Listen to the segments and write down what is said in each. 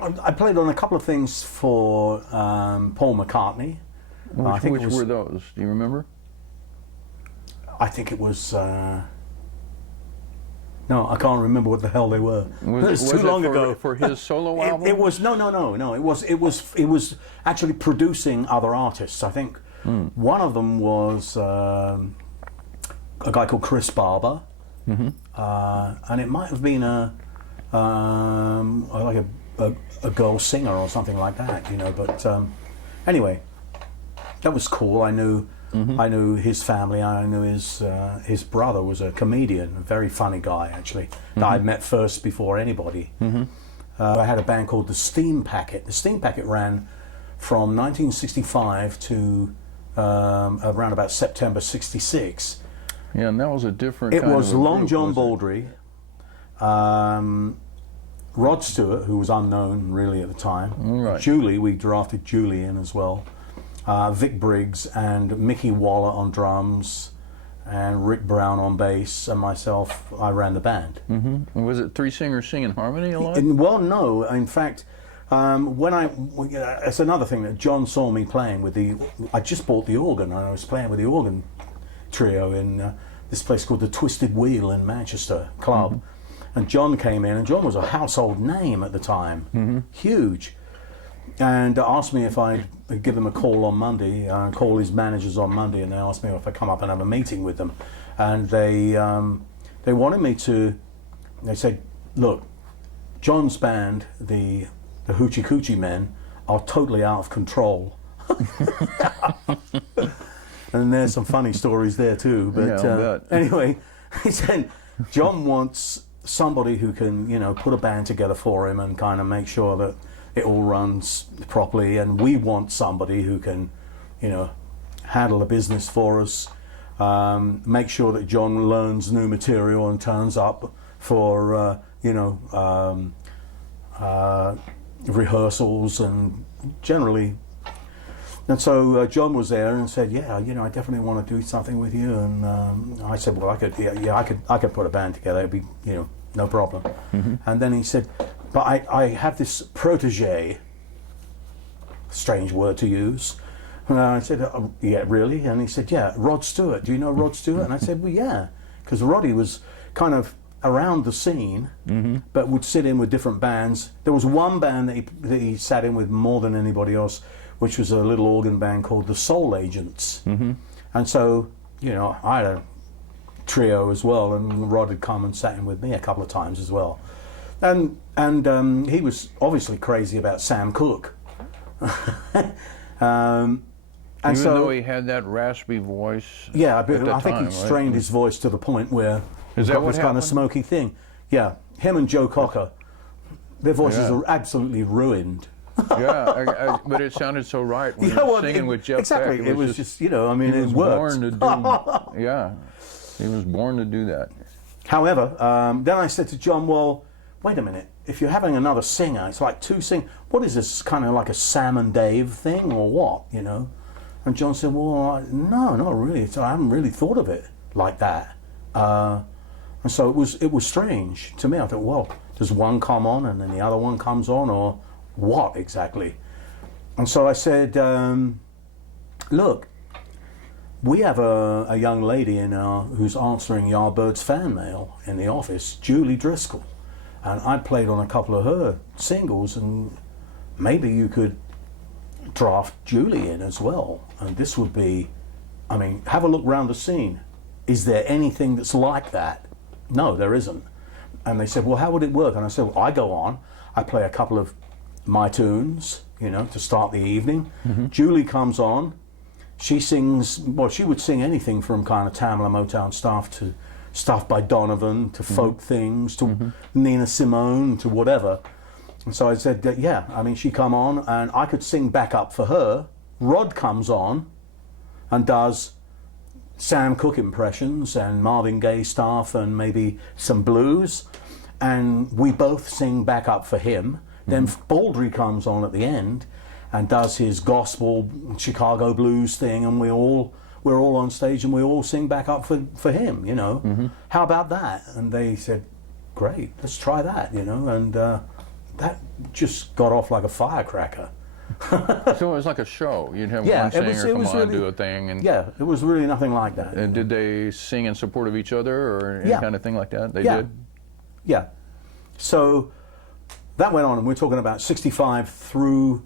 I played on a couple of things for Paul McCartney. Which were those? Do you remember? I think it was. No, I can't remember what the hell they were. It was too long ago. For his solo album? It was no. It was actually producing other artists. I think one of them was a guy called Chris Barber, and it might have been like a girl singer or something like that, you know. But anyway, that was cool. I knew his family. I knew his brother was a comedian, a very funny guy actually. That I'd met first before anybody. I had a band called the Steam Packet. The Steam Packet ran from 1965 to around about September '66. Yeah, and that was a different. It kind was of a Long group, John wasn't it? Baldry, Rod Stewart, who was unknown really at the time. Right. Julie, we drafted Julie in as well. Vic Briggs and Mickey Waller on drums, and Rick Brown on bass, and myself. I ran the band. Was it three singers singing harmony a lot? Well, no. In fact, it's another thing that John saw me playing with I just bought the organ, and I was playing with the organ trio in this place called the Twisted Wheel in Manchester Club. And John came in, and John was a household name at the time, huge, and asked me if I'd give him a call on Monday, call his managers on Monday, and they asked me if I'd come up and have a meeting with them. And they wanted me to, they said, look, John's band, the Hoochie Coochie Men, are totally out of control. And there's some funny stories there too. But Yeah, anyway, he said, John wants somebody who can, you know, put a band together for him and kind of make sure that it all runs properly, and we want somebody who can, you know, handle the business for us, make sure that John learns new material and turns up for, you know, rehearsals and generally. And so John was there and said, yeah, you know, I definitely want to do something with you. And I said, well, I could put a band together. It'd be, you know, no problem. And then he said, but I have this protege, strange word to use. And I said, yeah, really? And he said, yeah, Rod Stewart. Do you know Rod Stewart? And I said, well, yeah, because Roddy was kind of around the scene, but would sit in with different bands. There was one band that he sat in with more than anybody else, which was a little organ band called the Soul Agents. And so, you know, I had a trio as well, and Rod had come and sat in with me a couple of times as well. And he was obviously crazy about Sam Cooke. And Even so, though he had that raspy voice. yeah, I think he strained his voice to the point where Is he that got what this kind of happened? smoky thing. Yeah, him and Joe Cocker, their voices Yeah. are absolutely ruined. Yeah, but it sounded so right when he was singing with Jeff exactly. Beck. It was just, you know, I mean, he it was worked. born to do. Yeah, he was born to do that. However, then I said to John, well, wait a minute, if you're having another singer, it's like two what is this, kind of like a Sam and Dave thing or what, you know? And John said, well, no, not really. So I haven't really thought of it like that. And so it was strange to me. I thought, well, does one come on and then the other one comes on, or what exactly? And so I said, look, we have a young lady who's answering Yardbirds fan mail in the office, Julie Driscoll. And I played on a couple of her singles, and maybe you could draft Julie in as well. And this would be, I mean, have a look around the scene. Is there anything that's like that? No, there isn't. And they said, well, how would it work? And I said, well, I go on, I play a couple of my tunes, you know, to start the evening. Julie comes on, she sings, well, she would sing anything from kind of Tamla Motown stuff to stuff by Donovan to folk things to Nina Simone to whatever. And so I said, yeah, I mean, she come on and I could sing back up for her. Rod comes on and does Sam Cooke impressions and Marvin Gaye stuff and maybe some blues, and we both sing back up for him. Then Baldry comes on at the end and does his gospel Chicago blues thing, and we're all on stage and we all sing back up for him, you know. How about that? And they said, great, let's try that, you know. And that just got off like a firecracker. So it was like a show. You'd have Yeah, one singer come on really, and do a thing. And yeah, it was really nothing like that. and did they sing in support of each other or any Yeah. kind of thing like that? They Yeah. did? Yeah. So that went on, and we're talking about 65 through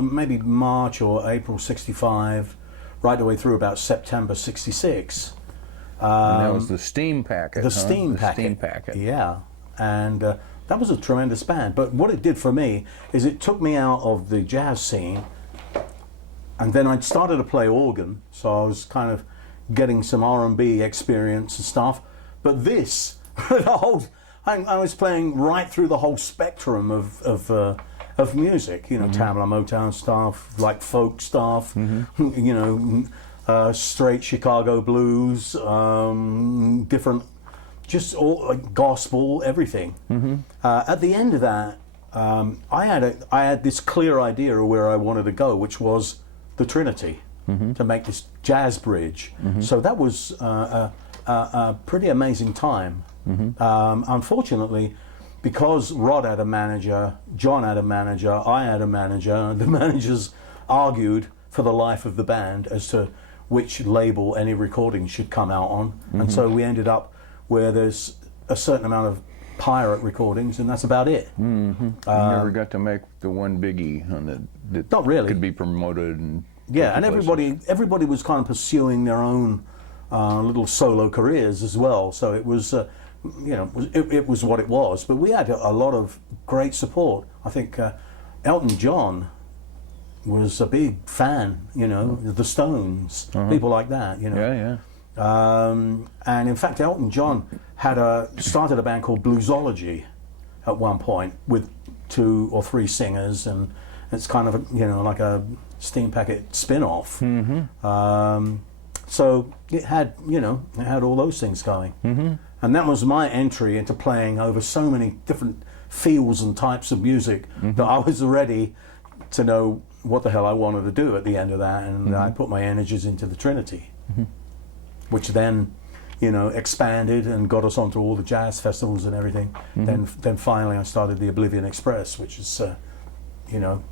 maybe March or April 65, right the way through about September 66. And that was the Steam Packet. The Steam Packet. Steam Packet. Yeah. And that was a tremendous band. But what it did for me is it took me out of the jazz scene, and then I started to play organ, so I was kind of getting some R&B experience and stuff. But this, I was playing right through the whole spectrum of music, you know, Tamla Motown stuff, like folk stuff, you know, straight Chicago blues, different, just all like gospel, everything. At the end of that, I had this clear idea of where I wanted to go, which was the Trinity, to make this jazz bridge. So that was a pretty amazing time. Unfortunately, because Rod had a manager, John had a manager, I had a manager, the managers argued for the life of the band as to which label any recording should come out on. And so we ended up where there's a certain amount of pirate recordings, and that's about it. You never got to make the one biggie that Not really. could be promoted. And Yeah, and everybody was kind of pursuing their own little solo careers as well. So it was, you know, it was what it was. But we had a lot of great support. I think Elton John was a big fan, you know, the Stones, people like that, you know. Yeah, And in fact, Elton John started a band called Bluesology at one point with 2 or 3 singers, and it's kind of you know, like a Steam Packet spin-off. So it had, you know, it had all those things going. And that was my entry into playing over so many different feels and types of music that I was ready to know what the hell I wanted to do at the end of that, and I put my energies into the Trinity, which then, you know, expanded and got us onto all the jazz festivals and everything. Then finally I started the Oblivion Express, which is, you know,